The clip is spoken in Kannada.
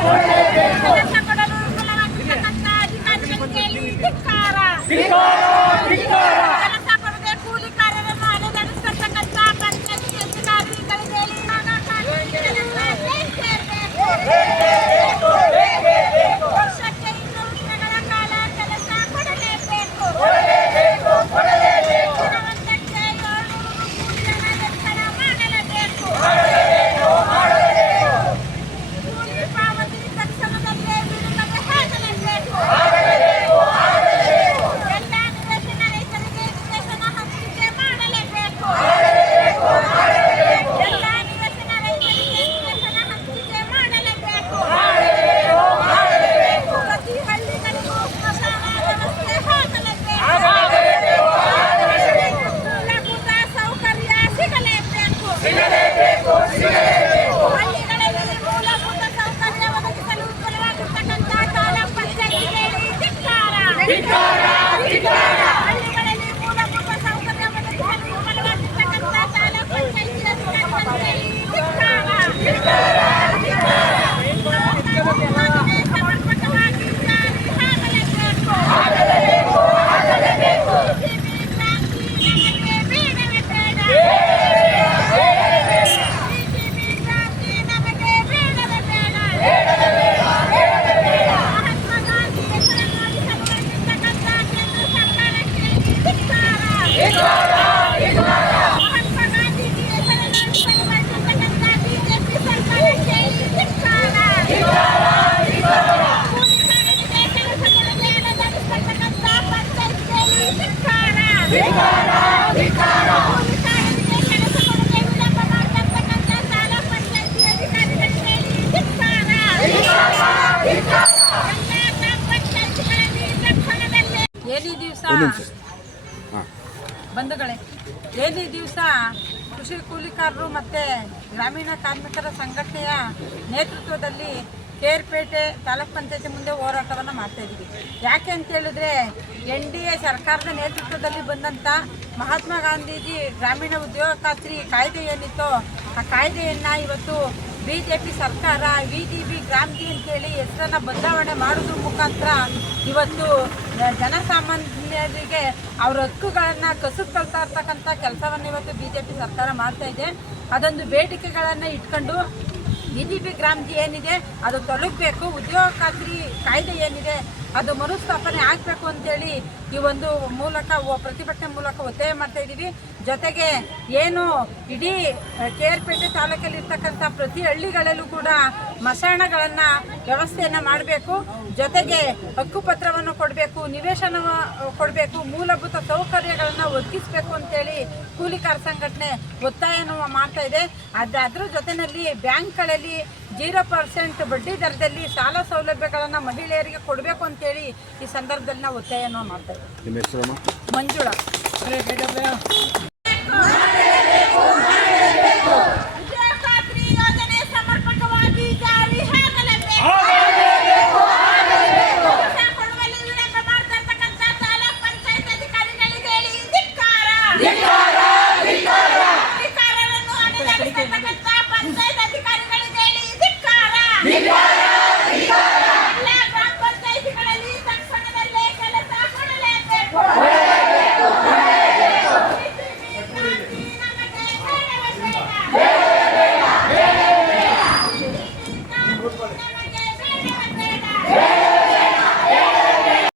ಕೆಲಸ ಕೊಡಲು ವಿಫಲವಾಗಿರ್ತಕ್ಕಂಥ ಅಧಿಕಾರಿಗಳಿಗೆ ಧಿಕ್ಕಾರ. ಕೆಲಸ ಕೊಡದೆ ಕೂಲಿಕಾರರನ್ನು ಅಲೆದಾಡಿಸ್ತಕ್ಕಂಥ ಪಂಚಾಯತ್ ಅಧಿಕಾರಿಗಳಿಗೆ ವರ್ಷಕ್ಕೆ 200 ದಿನಗಳ ಕಾಲ ಕೆಲಸ ಕೊಡಲೇಬೇಕು. ದಿನವೊಂದಕ್ಕೆ 700 ಕೂಲಿಯನ್ನು ವೆಚ್ಚ ಮಾಡಲೇಬೇಕು. ಕೂಲಿ ಪಾವತಿ ತಕ್ಷಣದಲ್ಲೇ ಬಿಡುಗಡೆ ಆಗಲೇಬೇಕು. ಎಲ್ಲ ನಿವೇಶನ ರೈತರಿಗೆ ನಿವೇಶನ ಹಂಚಿಕೆ ಮಾಡಲೇಬೇಕು. ಎಲ್ಲ ನಿವೇಶನ ರೈತರಿಗೆ ನಿವೇಶನ ಹಂಚಿಕೆ ಮಾಡಲೇಬೇಕು. ಪ್ರತಿ ಹಳ್ಳಿಗಳಿಗೂ ಸ್ಮಶಾನ ವ್ಯವಸ್ಥೆ ಆಗಲೇಬೇಕು. ಮೂಲಭೂತ ಸೌಕರ್ಯ ಸಿಗಲೇಬೇಕು. ಹಳ್ಳಿಗಳಲ್ಲಿ ಮೂಲಭೂತ ಸೌಕರ್ಯ ಒದಗಿಸಲು ವಿಫಲವಾಗಿರ್ತಕ್ಕಂಥ ತಾಲೂಕು ಪಂಚಾಯತಿಗೆ ಧಿಕ್ಕಾರ. ಹಳ್ಳಿಗಳಲ್ಲಿ ಮೂಲಭೂತ ಸೌಕರ್ಯ ಒದಗಿಸಲು ವಿಫಲವಾಗಿರ್ತಕ್ಕಂಥ ತಾಲೂಕು ಪಂಚಾಯತಿ ಅಧಿಕಾರಿಗಳಿಗೆ ಧಿಕ್ಕಾರ. ಸಮರ್ಪಕವಾಗಿ ಜಾರಿ ಆಗಲೇಬೇಕು. ಬಿಜೆಪಿ ಕ್ರಾಂತಿ ನಮಗೆ ಬೇಡವೇ ಬೇಡ. ಬಿಜೆಪಿ ಕ್ರಾಂತಿ ನಮಗೆ ಬೇಡವೇ ಬೇಡ. ಮಹಾತ್ಮ ಗಾಂಧಿ ಹೆಸರನ್ನು ಸಲುವಾಗಿರ್ತಕ್ಕಂಥ ಕೇಂದ್ರ ಸರ್ಕಾರಕ್ಕೆ ಧಿಕ್ಕಾರ. ಮಹಾತ್ಮ ಗಾಂಧೀಜಿ ಹೆಸರನ್ನು ಸಲುವಾಗಿರ್ತಕ್ಕಂಥ ಬಿಜೆಪಿ ಸರ್ಕಾರಕ್ಕೆ ಧಿಕ್ಕಾರ. ಕೂಲಿಕಾರರಿಗೆ ಕೆಲಸ ಕೊಡದೆ ಅಲೆದಾಡಿಸ್ತಕ್ಕಂಥ ಪಂಚಾಯತ್ಗೆ ಧಿಕ್ಕಾರ. ಕೂಲಿಕಾರರಿಗೆ ಕೆಲಸ ಕೊಡದೆ ವಿಳಂಬ ಮಾಡತಕ್ಕಂಥ ತಾಲೂಕು ಪಂಚಾಯತಿ ಅಧಿಕಾರಿಗಳಿಗೆ ಧಿಕ್ಕಾರ. ಎಲ್ಲ ಗ್ರಾಮ ಪಂಚಾಯತಿಗಳಲ್ಲಿ ತಕ್ಷಣದಲ್ಲೇ ಏನಿ ದಿವಸ ಬಂಧುಗಳೇ, ಏನಿ ದಿವಸ ಕೃಷಿ ಕೂಲಿಕಾರರು ಮತ್ತು ಗ್ರಾಮೀಣ ಕಾರ್ಮಿಕರ ಸಂಘಟನೆಯ ನೇತೃತ್ವದಲ್ಲಿ ಕೇರ್ಪೇಟೆ ತಾಲೂಕ್ ಪಂಚಾಯತಿ ಮುಂದೆ ಹೋರಾಟವನ್ನು ಮಾಡ್ತಾ ಇದ್ದೀವಿ. ಯಾಕೆ ಅಂತ ಹೇಳಿದ್ರೆ NDA ಸರ್ಕಾರದ ನೇತೃತ್ವದಲ್ಲಿ ಬಂದಂಥ ಮಹಾತ್ಮ ಗಾಂಧೀಜಿ ಗ್ರಾಮೀಣ ಉದ್ಯೋಗ ಖಾತ್ರಿ ಕಾಯ್ದೆ ಏನಿತ್ತೋ ಆ ಕಾಯ್ದೆಯನ್ನು ಇವತ್ತು BJP ಸರ್ಕಾರ VGB ಗ್ರಾಮ್ಜಿ ಅಂತೇಳಿ ಹೆಸರನ್ನು ಬದಲಾವಣೆ ಮಾಡೋದ್ರ ಮುಖಾಂತರ ಇವತ್ತು ಜನಸಾಮಾನ್ಯರಿಗೆ ಅವರ ಹಕ್ಕುಗಳನ್ನು ಕಸಿದುಕೊಳ್ತಾ ಇರ್ತಕ್ಕಂಥ ಕೆಲಸವನ್ನು ಇವತ್ತು BJP ಸರ್ಕಾರ ಮಾಡ್ತಾ ಇದೆ. ಅದೊಂದು ಬೇಡಿಕೆಗಳನ್ನು ಇಟ್ಕೊಂಡು VGB ಗ್ರಾಮ್ಜಿ ಏನಿದೆ ಅದು ತೊಲಗಬೇಕು, ಉದ್ಯೋಗ ಖಾತ್ರಿ ಕಾಯ್ದೆ ಏನಿದೆ ಅದು ಮರುಸ್ಥಾಪನೆ ಆಗಬೇಕು ಅಂತೇಳಿ ಈ ಒಂದು ಮೂಲಕ ಪ್ರತಿಭಟನೆ ಮೂಲಕ ಒತ್ತಾಯ ಮಾಡ್ತಾ ಇದ್ದೀವಿ. ಜೊತೆಗೆ ಏನು ಇಡೀ ಕೇರ್ಪೇಟೆ ತಾಲೂಕಲ್ಲಿ ಇರ್ತಕ್ಕಂಥ ಪ್ರತಿ ಹಳ್ಳಿಗಳಲ್ಲೂ ಕೂಡ ಮಶಾಣಗಳನ್ನು ವ್ಯವಸ್ಥೆಯನ್ನು ಮಾಡಬೇಕು. ಜೊತೆಗೆ ಹಕ್ಕುಪತ್ರವನ್ನು ಕೊಡಬೇಕು, ನಿವೇಶನ ಕೊಡಬೇಕು, ಮೂಲಭೂತ ಸೌಕರ್ಯಗಳನ್ನು ಒದಗಿಸಬೇಕು ಅಂತೇಳಿ ಕೂಲಿಕಾರ ಸಂಘಟನೆ ಒತ್ತಾಯವನ್ನು ಮಾಡ್ತಾ ಇದೆ. ಅದ್ರ ಜೊತೆಯಲ್ಲಿ ಬ್ಯಾಂಕ್ಗಳಲ್ಲಿ 0% ಬಡ್ಡಿ ದರದಲ್ಲಿ ಸಾಲ ಸೌಲಭ್ಯಗಳನ್ನು ಮಹಿಳೆಯರಿಗೆ ಕೊಡಬೇಕು ಅಂತೇಳಿ ಈ ಸಂದರ್ಭದಲ್ಲಿ ನಾವು ಒತ್ತಾಯವನ್ನು ಮಾಡ್ತಾ ಇದ್ದೀವಿ. ನಿಮ್ಮ ಹೆಸರು? ಮಂಜುಳಾ.